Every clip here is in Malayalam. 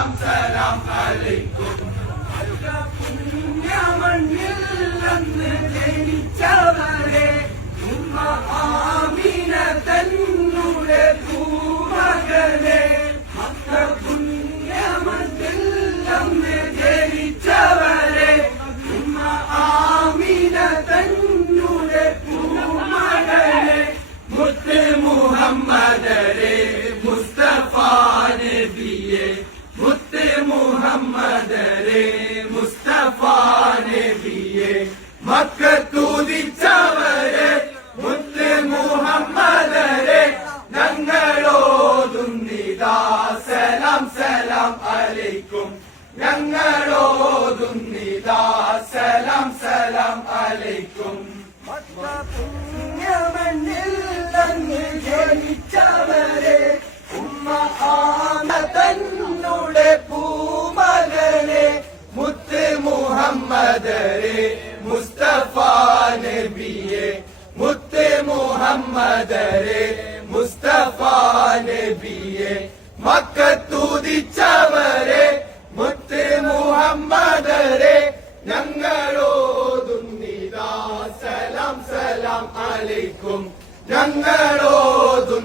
സലാം സലാം അലൈക്കും. പുണ്യമണ്ണിൽ അന്ന് ജനിച്ചവരെ ഉമ്മ ആമിന തന്നുടെ പൂമകനെ. മക്ക പുണ്യമണ്ണിൽ അന്ന് ജനിച്ചവരെ ഉമ്മ ആമിന തന്നുടെ പൂമകനെ. മുത്ത് മുഹമ്മദരെ മുസ്തഫ നബിയെ. മുത്ത് മുഹമ്മദരെ മുസ്തഫ നബിയെ. മക്കത്തുദിച്ചവരെ മുത്ത് മുഹമ്മദരെ ഞങ്ങളോതുന്നിതാ സലാം സലാം അലൈക്കും. ഞങ്ങളോതുന്നിതാ സലാം സലാം അലൈക്കും. പുണ്യമണ്ണിൽ അങ്ങ് ജനിച്ചവരെ ഉമ്മ ആമിന തന്നുടെ പൂമകനെ. മുത്ത് മുഹമ്മദരെ മുസ്തഫ നബിയെ. മുത്ത് മുഹമ്മദരെ മുസ്തഫ നബിയെ. മക്കത്തുദിച്ചവരെ മുത്ത് മുഹമ്മദരെ ഞങ്ങളോതുന്നിതാ സലാം സലാം അലൈക്കും. ഞങ്ങളോതുന്നിതാ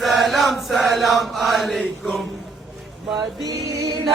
സലാം സലാം അലൈക്കും. മദീന